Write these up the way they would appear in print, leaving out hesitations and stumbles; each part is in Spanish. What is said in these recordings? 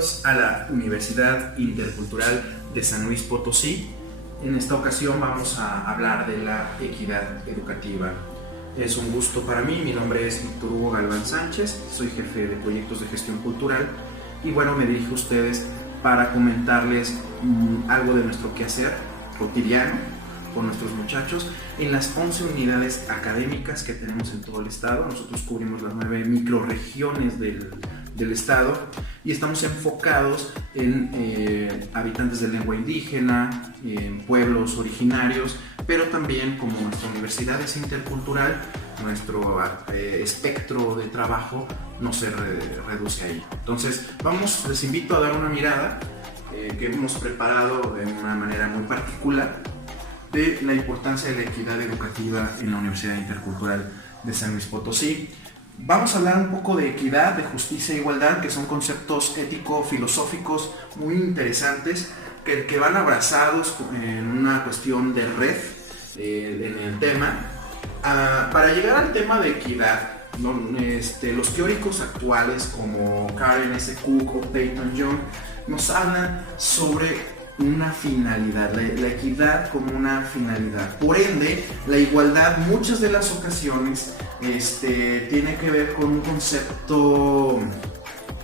Bienvenidos a la Universidad Intercultural de San Luis Potosí. En esta ocasión vamos a hablar de la equidad educativa. Es un gusto para mí, mi nombre es Víctor Hugo Galván Sánchez, soy jefe de proyectos de gestión cultural y bueno, me dirijo a ustedes para comentarles algo de nuestro quehacer cotidiano con nuestros muchachos en las 11 unidades académicas que tenemos en todo el estado. Nosotros cubrimos las 9 microrregiones del estado y estamos enfocados en habitantes de lengua indígena, en pueblos originarios, pero también como nuestra universidad es intercultural, nuestro espectro de trabajo no se reduce ahí. Entonces les invito a dar una mirada que hemos preparado de una manera muy particular de la importancia de la equidad educativa en la Universidad Intercultural de San Luis Potosí. Vamos a hablar un poco de equidad, de justicia e igualdad, que son conceptos ético-filosóficos muy interesantes que van abrazados en una cuestión de red en el tema. Para llegar al tema de equidad, los teóricos actuales como Karen S. Cook o Peyton Young nos hablan sobre una finalidad, la equidad como una finalidad. Por ende, la igualdad muchas de las ocasiones tiene que ver con un concepto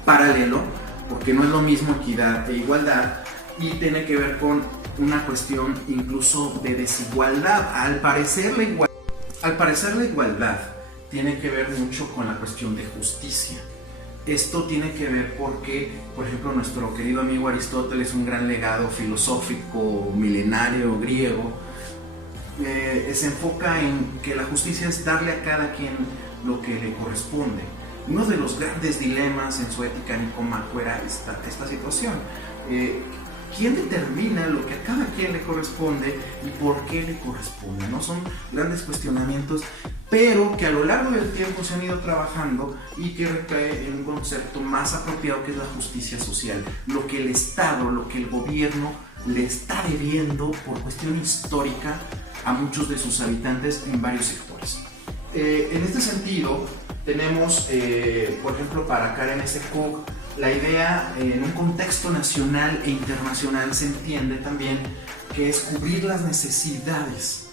paralelo, porque no es lo mismo equidad e igualdad, y tiene que ver con una cuestión incluso de desigualdad. Al parecer la igualdad tiene que ver mucho con la cuestión de justicia. Esto tiene que ver porque, por ejemplo, nuestro querido amigo Aristóteles, un gran legado filosófico milenario griego, se enfoca en que la justicia es darle a cada quien lo que le corresponde. Uno de los grandes dilemas en su ética Nicomaco era esta situación. ¿Quién determina lo que a cada quien le corresponde y por qué le corresponde? ¿No? Son grandes cuestionamientos, pero que a lo largo del tiempo se han ido trabajando y que recae en un concepto más apropiado, que es la justicia social. Lo que el Estado, lo que el gobierno le está debiendo por cuestión histórica a muchos de sus habitantes en varios sectores. En este sentido, tenemos, por ejemplo, para Karen S. Cook, la idea en un contexto nacional e internacional se entiende también que es cubrir las necesidades.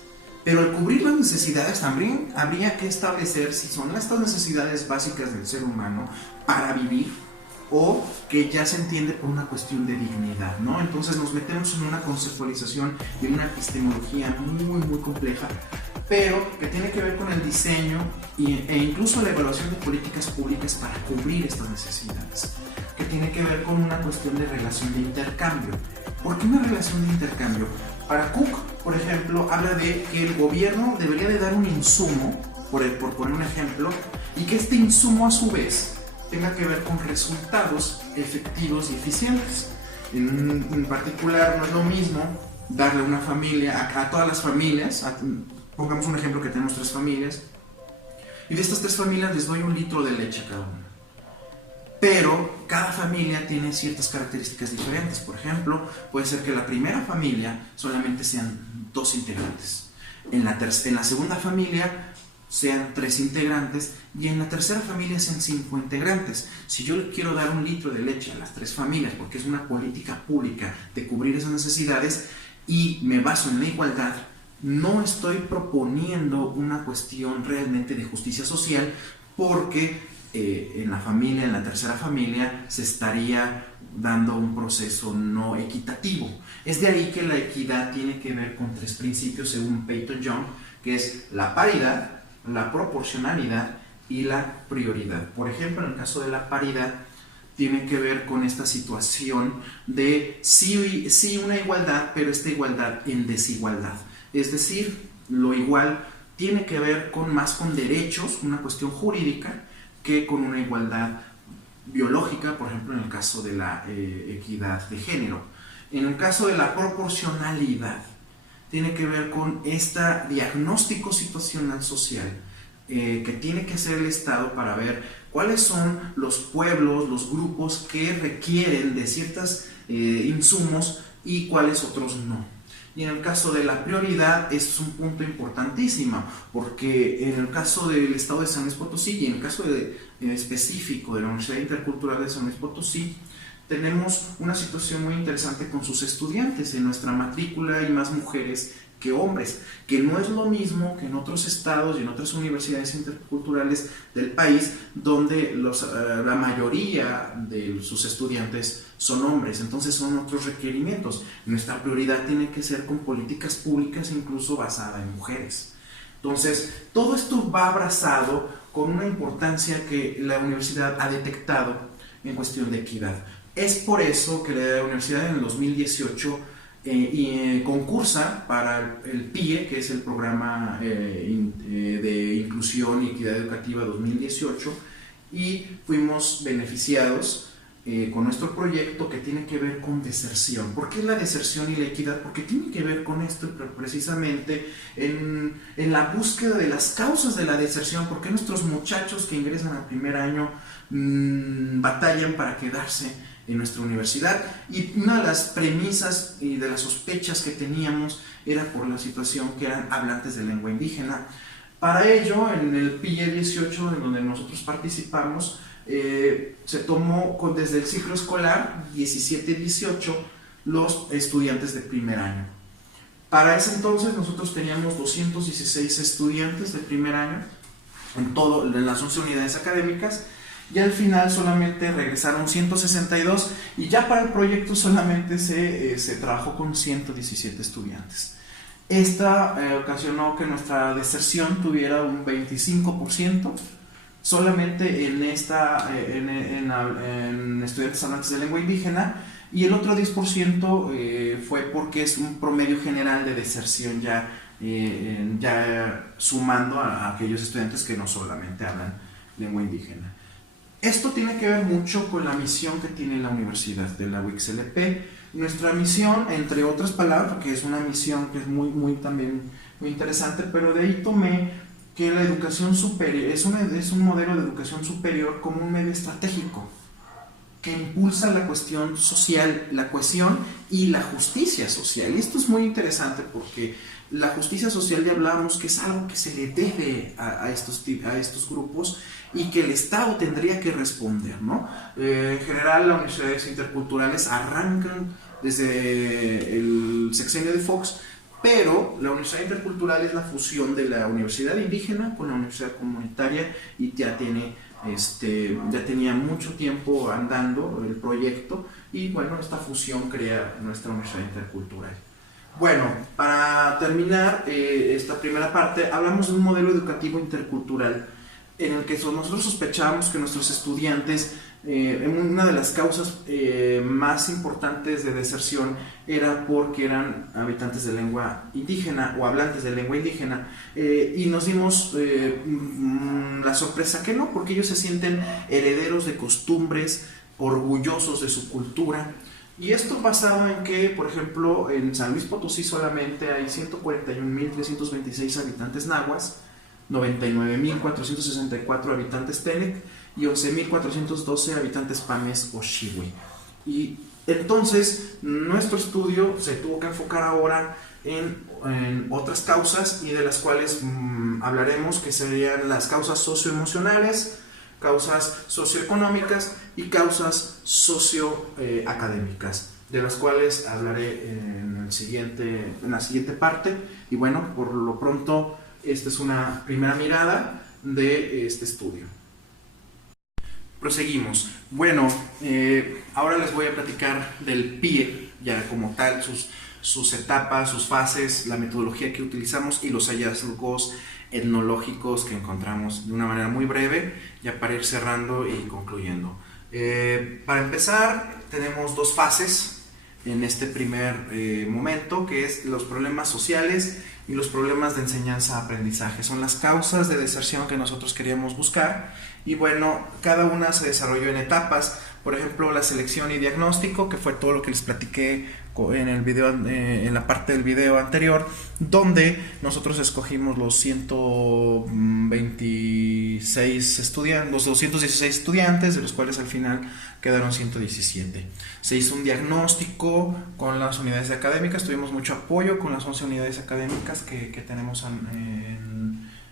Pero al cubrir las necesidades también habría que establecer si son estas necesidades básicas del ser humano para vivir o que ya se entiende por una cuestión de dignidad, ¿no? Entonces nos metemos en una conceptualización y en una epistemología muy compleja, pero que tiene que ver con el diseño e incluso la evaluación de políticas públicas para cubrir estas necesidades, que tiene que ver con una cuestión de relación de intercambio. ¿Por qué una relación de intercambio? Para Cook, por ejemplo, habla de que el gobierno debería de dar un insumo, por poner un ejemplo, y que este insumo a su vez tenga que ver con resultados efectivos y eficientes. En particular, no es lo mismo darle a una familia, a todas las familias, pongamos un ejemplo que tenemos 3 familias, y de estas 3 familias les doy 1 litro de leche a cada una. Pero cada familia tiene ciertas características diferentes. Por ejemplo, puede ser que la primera familia solamente sean 2 integrantes. En la segunda familia sean 3 integrantes y en la tercera familia sean 5 integrantes. Si yo le quiero dar 1 litro de leche a las 3 familias porque es una política pública de cubrir esas necesidades y me baso en la igualdad, no estoy proponiendo una cuestión realmente de justicia social, porque en la tercera familia se estaría dando un proceso no equitativo. Es de ahí que la equidad tiene que ver con 3 principios según Peyton Young, que es la paridad, la proporcionalidad y la prioridad. Por ejemplo, en el caso de la paridad, tiene que ver con esta situación de sí una igualdad, pero esta igualdad en desigualdad. Es decir, lo igual tiene que ver más con derechos, una cuestión jurídica, que con una igualdad biológica, por ejemplo, en el caso de la equidad de género. En el caso de la proporcionalidad, tiene que ver con este diagnóstico situacional social que tiene que hacer el Estado para ver cuáles son los pueblos, los grupos que requieren de ciertos insumos y cuáles otros no. Y en el caso de la prioridad es un punto importantísimo, porque en el caso del estado de San Luis Potosí y en el caso específico de la Universidad Intercultural de San Luis Potosí, tenemos una situación muy interesante con sus estudiantes. En nuestra matrícula hay más mujeres que hombres, que no es lo mismo que en otros estados y en otras universidades interculturales del país, donde la mayoría de sus estudiantes son hombres. Entonces son otros requerimientos. Nuestra prioridad tiene que ser con políticas públicas, incluso basada en mujeres. Entonces todo esto va abrazado con una importancia que la universidad ha detectado en cuestión de equidad. Es por eso que la universidad en el 2018 concursa para el PIE, que es el Programa de Inclusión y Equidad Educativa 2018, y fuimos beneficiados con nuestro proyecto que tiene que ver con deserción. ¿Por qué la deserción y la equidad? Porque tiene que ver con esto, precisamente en la búsqueda de las causas de la deserción. ¿Por qué nuestros muchachos que ingresan al primer año batallan para quedarse en nuestra universidad? Y una de las premisas y de las sospechas que teníamos era por la situación que eran hablantes de lengua indígena. Para ello, en el PIE 18, en donde nosotros participamos, se tomó desde el ciclo escolar 17-18 los estudiantes de primer año. Para ese entonces nosotros teníamos 216 estudiantes de primer año en las 11 unidades académicas, y al final solamente regresaron 162, y ya para el proyecto solamente se trabajó con 117 estudiantes. Esta ocasionó que nuestra deserción tuviera un 25%, solamente en estudiantes hablantes de lengua indígena, y el otro 10% fue porque es un promedio general de deserción ya sumando a aquellos estudiantes que no solamente hablan lengua indígena. Esto tiene que ver mucho con la misión que tiene la universidad de la UIXLP. Nuestra misión, entre otras palabras, porque es una misión que es también muy interesante, pero de ahí tomé que la educación superior es un modelo de educación superior como un medio estratégico que impulsa la cuestión social, la cohesión y la justicia social. Y esto es muy interesante porque la justicia social, ya hablábamos que es algo que se le debe a estos grupos y que el Estado tendría que responder, ¿no? En general, las universidades interculturales arrancan desde el sexenio de Fox, pero la universidad intercultural es la fusión de la universidad indígena con la universidad comunitaria, y ya tenía mucho tiempo andando el proyecto, y bueno, esta fusión crea nuestra universidad intercultural. Bueno, para terminar esta primera parte, hablamos de un modelo educativo intercultural en el que nosotros sospechábamos que nuestros estudiantes, una de las causas más importantes de deserción era porque eran habitantes de lengua indígena o hablantes de lengua indígena, y nos dimos la sorpresa que no, porque ellos se sienten herederos de costumbres, orgullosos de su cultura. Y esto basado en que, por ejemplo, en San Luis Potosí solamente hay 141.326 habitantes nahuas, 99.464 habitantes Tenec y 11.412 habitantes Pames o Xihui. Y entonces nuestro estudio se tuvo que enfocar ahora en otras causas, y de las cuales hablaremos, que serían las causas socioemocionales, causas socioeconómicas y causas socioacadémicas, de las cuales hablaré en la siguiente parte. Y bueno, por lo pronto, esta es una primera mirada de este estudio. Proseguimos. Bueno, ahora les voy a platicar del PIE, ya como tal, sus etapas, sus fases, la metodología que utilizamos y los hallazgos etnológicos que encontramos, de una manera muy breve, ya para ir cerrando y concluyendo. Para empezar, tenemos dos fases en este primer momento, que es los problemas sociales y los problemas de enseñanza-aprendizaje. Son las causas de deserción que nosotros queríamos buscar, y bueno, cada una se desarrolló en etapas. Por ejemplo, la selección y diagnóstico, que fue todo lo que les platiqué en el video, en la parte del video anterior, donde nosotros escogimos los 126 estudiantes, los 216 estudiantes, de los cuales al final quedaron 117. Se hizo un diagnóstico con las unidades académicas, tuvimos mucho apoyo con las 11 unidades académicas que tenemos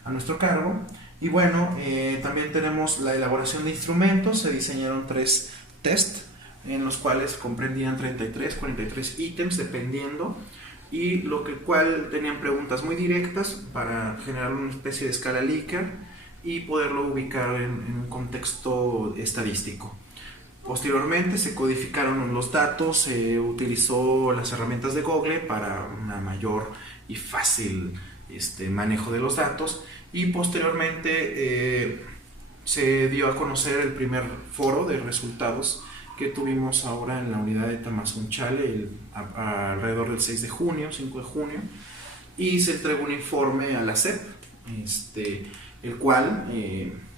a nuestro cargo. Y bueno, también tenemos la elaboración de instrumentos. Se diseñaron 3 test en los cuales comprendían 33, 43 ítems dependiendo, y cual tenían preguntas muy directas para generar una especie de escala Likert y poderlo ubicar en un contexto estadístico. Posteriormente se codificaron los datos, se utilizó las herramientas de Google para un mayor y fácil manejo de los datos, y posteriormente se dio a conocer el primer foro de resultados que tuvimos ahora en la unidad de Tamazunchale alrededor del 6 de junio, 5 de junio, y se entregó un informe a la SEP, el cual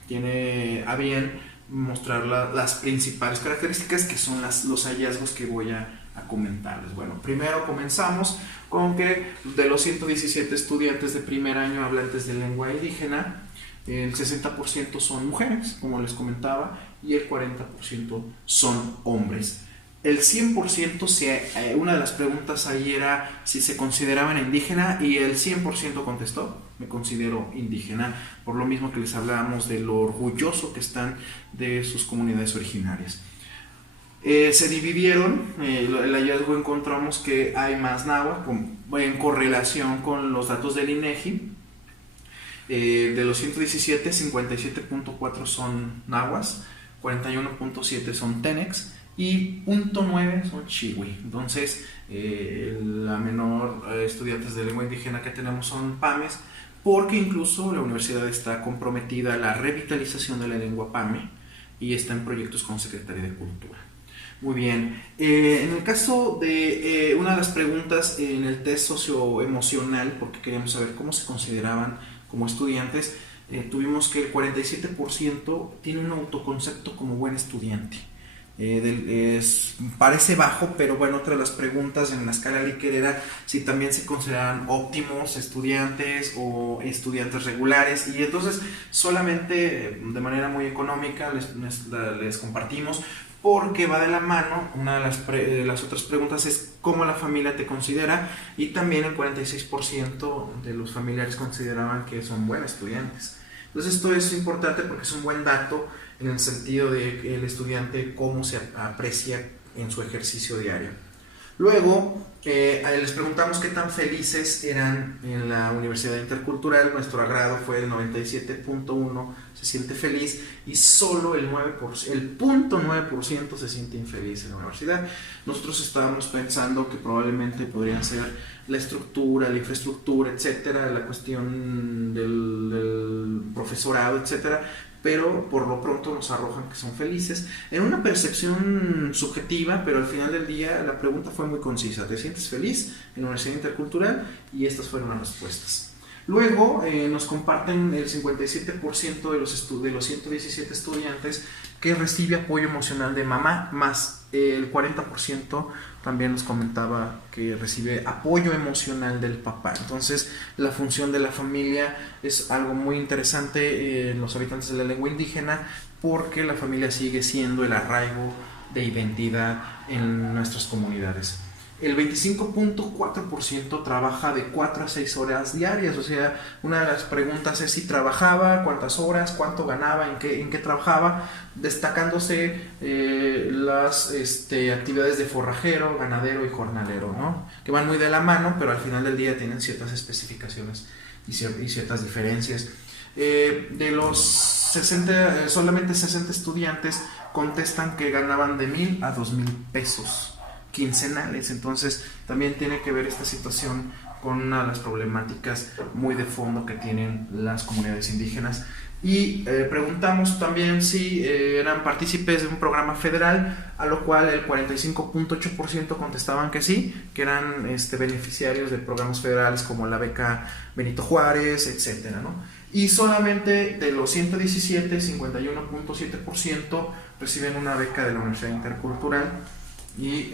tiene a bien mostrar las principales características, que son los hallazgos que voy a comentarles. Bueno, primero comenzamos con que de los 117 estudiantes de primer año hablantes de lengua indígena, el 60% son mujeres, como les comentaba, y el 40% son hombres. El 100%, una de las preguntas ahí era si se consideraban indígena, y el 100% contestó: me considero indígena, por lo mismo que les hablábamos de lo orgulloso que están de sus comunidades originarias. Se dividieron, el hallazgo encontramos que hay más náhuatl en correlación con los datos del INEGI. De los 117, 57.4 son nahuas, 41.7 son tenex y 0.9 son chiwi. Entonces, la menor estudiantes de lengua indígena que tenemos son pames, porque incluso la universidad está comprometida a la revitalización de la lengua pame y está en proyectos con Secretaría de Cultura. Muy bien, en el caso de una de las preguntas en el test socioemocional, porque queríamos saber cómo se consideraban como estudiantes, tuvimos que el 47% tiene un autoconcepto como buen estudiante. Parece bajo, pero bueno, otra de las preguntas en la escala Likert era si también se consideran óptimos estudiantes o estudiantes regulares, y entonces solamente de manera muy económica les compartimos, porque va de la mano. Una de las otras preguntas es cómo la familia te considera, y también el 46% de los familiares consideraban que son buenos estudiantes. Entonces esto es importante porque es un buen dato en el sentido de que el estudiante cómo se aprecia en su ejercicio diario. Luego les preguntamos qué tan felices eran en la Universidad Intercultural. Nuestro agrado fue el 97.1, se siente feliz, y solo el 0.9% se siente infeliz en la universidad. Nosotros estábamos pensando que probablemente podrían ser la estructura, la infraestructura, etcétera, la cuestión del profesorado, etcétera, pero por lo pronto nos arrojan que son felices, en una percepción subjetiva, pero al final del día la pregunta fue muy concisa: ¿te sientes feliz en la Universidad Intercultural? Y estas fueron las respuestas. Luego nos comparten el 57% de los 117 estudiantes que recibe apoyo emocional de mamá, más el 40% también nos comentaba que recibe apoyo emocional del papá. Entonces, la función de la familia es algo muy interesante en los habitantes de la lengua indígena, porque la familia sigue siendo el arraigo de identidad en nuestras comunidades. El 25.4% trabaja de 4 a 6 horas diarias. O sea, una de las preguntas es si trabajaba, cuántas horas, cuánto ganaba, en qué trabajaba, destacándose las actividades de forrajero, ganadero y jornalero, ¿no? Que van muy de la mano, pero al final del día tienen ciertas especificaciones y ciertas diferencias. De los 60, solamente 60 estudiantes contestan que ganaban de 1,000 a 2,000 pesos quincenales. Entonces también tiene que ver esta situación con una de las problemáticas muy de fondo que tienen las comunidades indígenas. Y preguntamos también si eran partícipes de un programa federal, a lo cual el 45.8% contestaban que sí, que eran beneficiarios de programas federales como la beca Benito Juárez, etcétera, ¿no? Y solamente de los 117, 51.7% reciben una beca de la Universidad Intercultural, y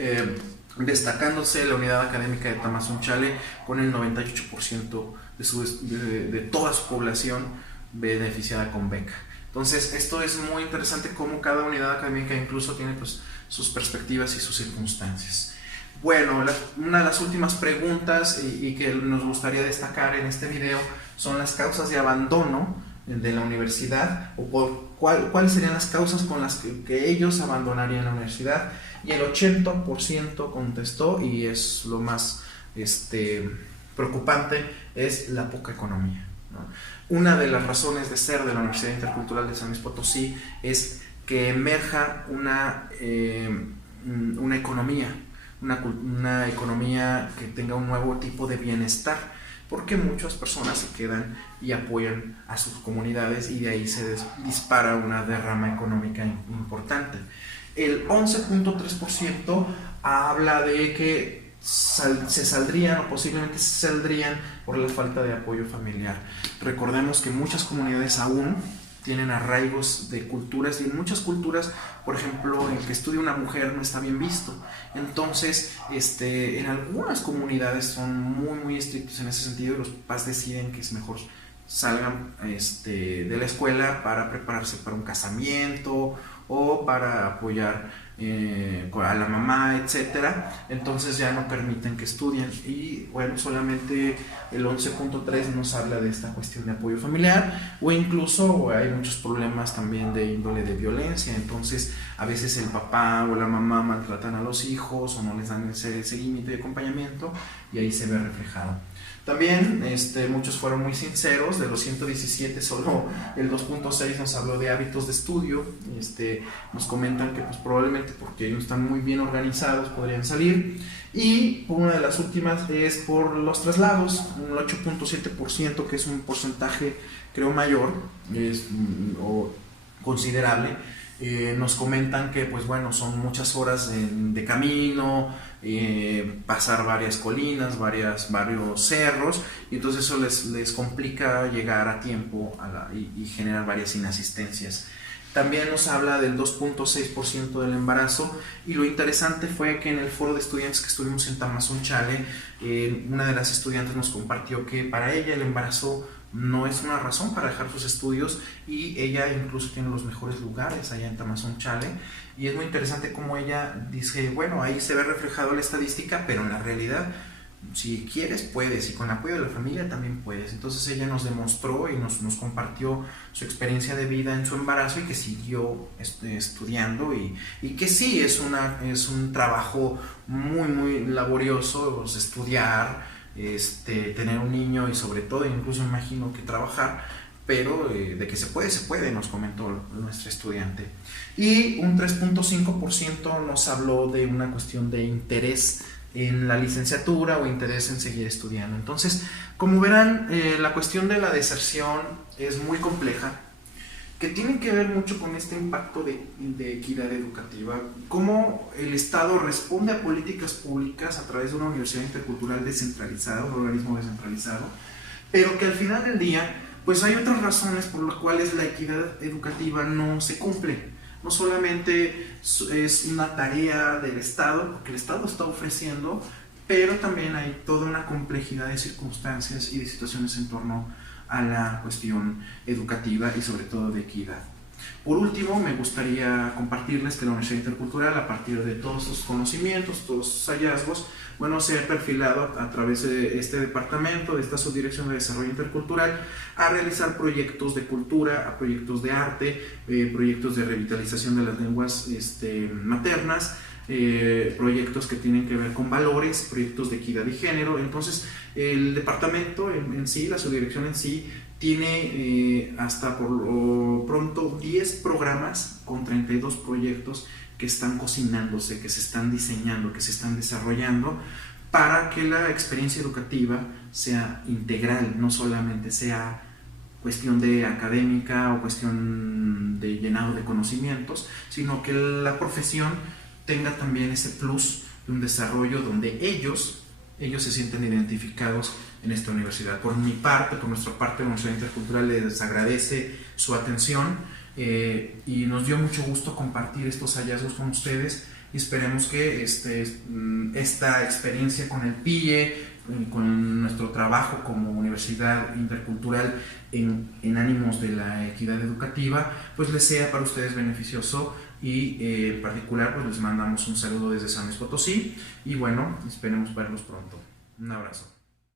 destacándose la unidad académica de Tamazunchale con el 98% de toda su población beneficiada con beca. Entonces esto es muy interesante, cómo cada unidad académica incluso tiene pues sus perspectivas y sus circunstancias. Bueno, una de las últimas preguntas y que nos gustaría destacar en este video son las causas de abandono de la universidad, o cuáles serían las causas con las que ellos abandonarían la universidad, y el 80% contestó, y es lo más preocupante, es la poca economía, ¿no? Una de las razones de ser de la Universidad Intercultural de San Luis Potosí es que emerja una economía, una economía que tenga un nuevo tipo de bienestar, porque muchas personas se quedan y apoyan a sus comunidades, y de ahí se dispara una derrama económica importante. El 11.3% habla de que se saldrían, o posiblemente se saldrían, por la falta de apoyo familiar. Recordemos que muchas comunidades aún tienen arraigos de culturas, y en muchas culturas, por ejemplo, el que estudie una mujer no está bien visto. Entonces, en algunas comunidades son muy estrictos en ese sentido, y los papás deciden que es mejor salgan de la escuela para prepararse para un casamiento o para apoyar a la mamá, etcétera. Entonces ya no permiten que estudien, y bueno, solamente el 11.3 nos habla de esta cuestión de apoyo familiar, o incluso hay muchos problemas también de índole de violencia. Entonces a veces el papá o la mamá maltratan a los hijos, o no les dan el seguimiento y acompañamiento, y ahí se ve reflejado. También muchos fueron muy sinceros. De los 117, solo el 2.6 nos habló de hábitos de estudio. Nos comentan que pues, probablemente porque ellos están muy bien organizados podrían salir. Y una de las últimas es por los traslados, un 8.7%, que es un porcentaje creo mayor o considerable. Nos comentan que pues bueno, son muchas horas de camino, pasar varias colinas, varios cerros, y entonces eso les complica llegar a tiempo y generar varias inasistencias. También nos habla del 2.6% del embarazo, y lo interesante fue que en el foro de estudiantes que estuvimos en Tamazunchale, una de las estudiantes nos compartió que para ella el embarazo no es una razón para dejar sus estudios, y ella incluso tiene los mejores lugares allá en Tamazunchale. Y es muy interesante como ella dice, bueno, ahí se ve reflejado la estadística, pero en la realidad, si quieres, puedes, y con el apoyo de la familia también puedes. Entonces ella nos demostró y nos compartió su experiencia de vida en su embarazo, y que siguió estudiando, y que sí, es un trabajo muy laborioso, pues, estudiar, tener un niño, y sobre todo incluso imagino que trabajar, pero de que se puede, nos comentó nuestra estudiante. Y un 3.5% nos habló de una cuestión de interés en la licenciatura, o interés en seguir estudiando. Entonces, como verán, la cuestión de la deserción es muy compleja, que tiene que ver mucho con este impacto de equidad educativa, cómo el Estado responde a políticas públicas a través de una universidad intercultural descentralizada, un organismo descentralizado, pero que al final del día pues hay otras razones por las cuales la equidad educativa no se cumple. No solamente es una tarea del Estado, porque el Estado está ofreciendo, pero también hay toda una complejidad de circunstancias y de situaciones en torno a la cuestión educativa, y sobre todo de equidad. Por último, me gustaría compartirles que la Universidad Intercultural, a partir de todos sus conocimientos, todos sus hallazgos, bueno, se ha perfilado a través de este departamento, de esta subdirección de desarrollo intercultural, a realizar proyectos de cultura, a proyectos de arte, proyectos de revitalización de las lenguas maternas, proyectos que tienen que ver con valores, proyectos de equidad y género. Entonces el departamento en sí, la subdirección en sí, tiene hasta por lo pronto 10 programas con 32 proyectos que están cocinándose, que se están diseñando, que se están desarrollando, para que la experiencia educativa sea integral, no solamente sea cuestión de académica o cuestión de llenado de conocimientos, sino que la profesión tenga también ese plus de un desarrollo donde ellos se sienten identificados en esta universidad. Por mi parte, por nuestra parte, la Universidad Intercultural les agradece su atención, y nos dio mucho gusto compartir estos hallazgos con ustedes, y esperemos que esta experiencia con el PIE, con nuestro trabajo como Universidad Intercultural en ánimos de la equidad educativa, pues les sea para ustedes beneficioso, y en particular pues les mandamos un saludo desde San Luis Potosí, y bueno, esperemos verlos pronto. Un abrazo.